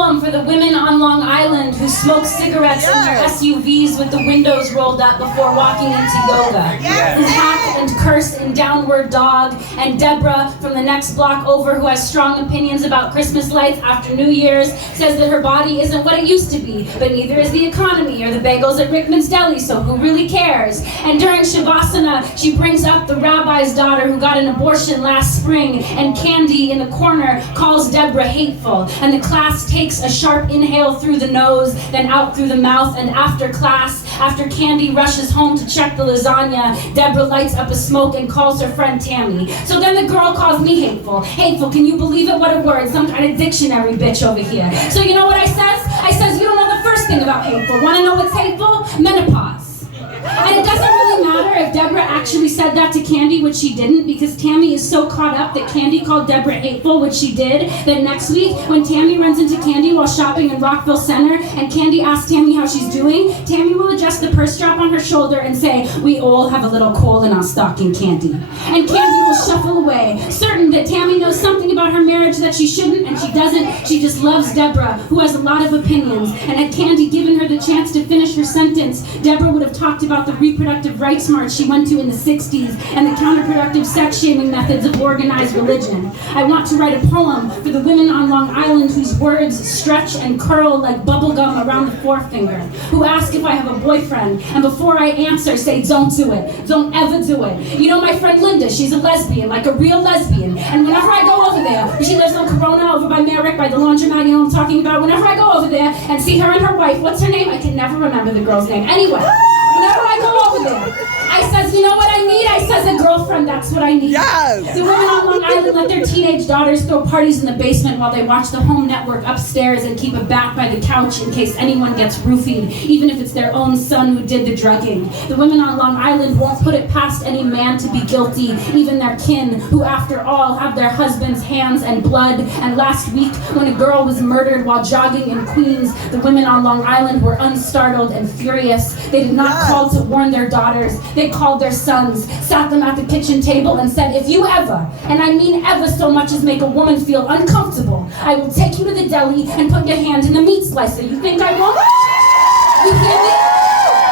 For the women on Long Island who smoke cigarettes in their SUVs with the windows rolled up before walking into yoga. Who hack and curse in Downward Dog. And Deborah from the next block over who has strong opinions about Christmas lights after New Year's says that her body isn't what it used to be, but neither is the economy or the bagels at Rickman's Deli, so who really cares? And during Shavasana, she brings up the rabbi's daughter who got an abortion last spring, and Candy in the corner calls Deborah hateful, and the class takes a sharp inhale through the nose, then out through the mouth, and after class, after Candy rushes home to check the lasagna, Deborah lights up a smoke and calls her friend Tammy. So then the girl calls me hateful. Hateful, can you believe it? What a word, some kind of dictionary bitch over here. So you know what I says? I says, you don't know the first thing about hateful. Wanna know what's hateful? Menopause. And it doesn't really matter if Deborah actually said that to Candy, which she didn't, because Tammy is so caught up that Candy called Deborah hateful, which she did, that next week, when Tammy runs into Candy while shopping in Rockville Center, and Candy asks Tammy how she's doing, Tammy will adjust the purse strap on her shoulder and say, we all have a little coal in our stocking, Candy. And Candy will shuffle away, certain that Tammy knows something about her marriage that she shouldn't, and she doesn't. She just loves Deborah, who has a lot of opinions, and had Candy given her the chance to finish her sentence, Deborah would have talked about the reproductive rights march she went to in the 60s and the counterproductive sex-shaming methods of organized religion. I want to write a poem for the women on Long Island whose words stretch and curl like bubblegum around the forefinger, who ask if I have a boyfriend, and before I answer say, don't do it, don't ever do it. You know my friend Linda, she's a lesbian, like a real lesbian, and whenever I go over there, she lives on Corona over by Merrick, by the laundromat, you know what I'm talking about, whenever I go over there and see her and her wife, what's her name? I can never remember the girl's name. Anyway, whenever I go over there, I says, you know what I need? I says a girlfriend, that's what I need. Yes! The women on Long Island let their teenage daughters throw parties in the basement while they watch the home network upstairs and keep a bat by the couch in case anyone gets roofied, even if it's their own son who did the drugging. The women on Long Island won't put it past any man to be guilty, even their kin, who after all have their husbands' hands and blood. And last week, when a girl was murdered while jogging in Queens, the women on Long Island were unstartled and furious. They did not call to warn their daughters. They called their sons, sat them at the kitchen table and said, if you ever, and I mean ever so much as make a woman feel uncomfortable, I will take you to the deli and put your hand in the meat slicer. You think I won't? You hear me?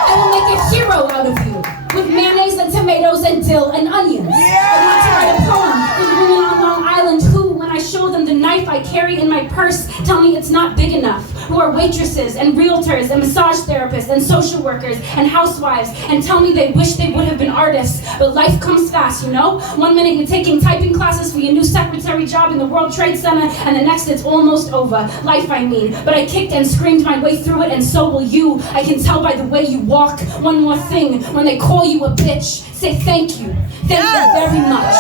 I will make a hero out of you, with mayonnaise and tomatoes and dill and onions. I want to write a poem for the women on Long Island who, when I show them the knife I carry in my purse, tell me it's not big enough, who are waitresses and realtors and massage therapists and social workers and housewives, and tell me they wish they would have been artists, but life comes fast, you know? One minute you're taking typing classes for your new secretary job in the World Trade Center, and the next it's almost over. Life, I mean. But I kicked and screamed my way through it, and so will you. I can tell by the way you walk. One more thing, when they call you a bitch, say thank you. Thank you very much.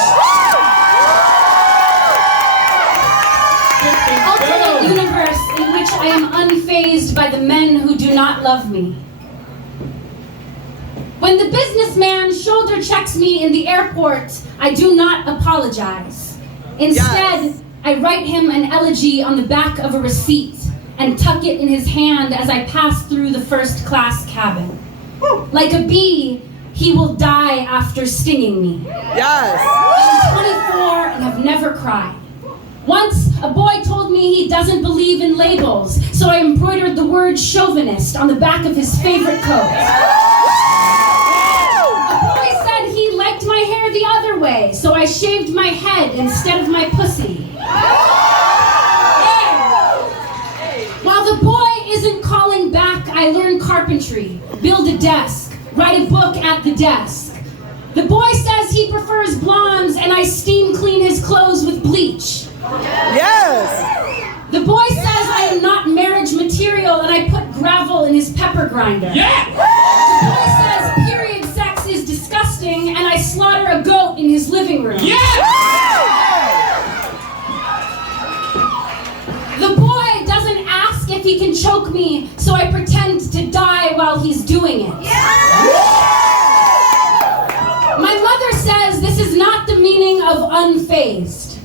Ultimate universe in which I am unfazed by the men who do not love me. When the businessman shoulder checks me in the airport, I do not apologize. Instead, I write him an elegy on the back of a receipt and tuck it in his hand as I pass through the first class cabin. Like a bee, he will die after stinging me. Yes. I'm 24 and have never cried. Once, a boy told me he doesn't believe in labels, so I embroidered the word chauvinist on the back of his favorite coat. A boy said he liked my hair the other way, so I shaved my head instead of my pussy. While the boy isn't calling back, I learn carpentry, build a desk, write a book at the desk. The boy says he prefers blondes, and I steam clean his clothes with bleach. Yes! The boy says I am not marriage material, and I put gravel in his pepper grinder. Yeah! The boy says period sex is disgusting, and I slaughter a goat in his living room. Yeah! The boy doesn't ask if he can choke me, so I pretend to die while he's doing it. My mother says this is not the meaning of unfazed.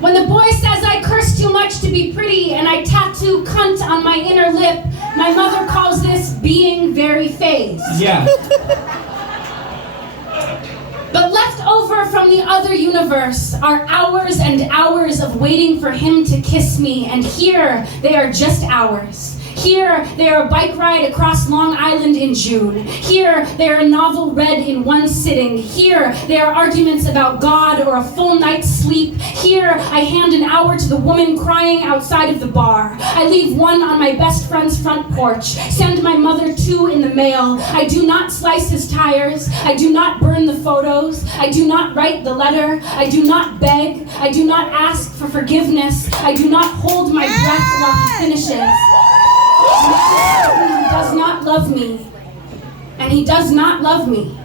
When the boy says I curse too much to be pretty and I tattoo cunt on my inner lip, my mother calls this being very phased. Yeah. But left over from from the other universe are hours and hours of waiting for him to kiss me, and here they are just hours. Here, they are a bike ride across Long Island in June. Here, they are a novel read in one sitting. Here, they are arguments about God or a full night's sleep. Here, I hand an hour to the woman crying outside of the bar. I leave one on my best friend's front porch. Send my mother 2 in the mail. I do not slice his tires. I do not burn the photos. I do not write the letter. I do not beg. I do not ask for forgiveness. I do not hold my breath while he finishes. He does not love me, and he does not love me.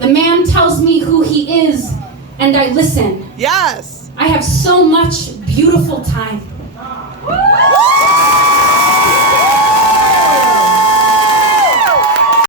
The man tells me who he is, and I listen. Yes. I have so much beautiful time.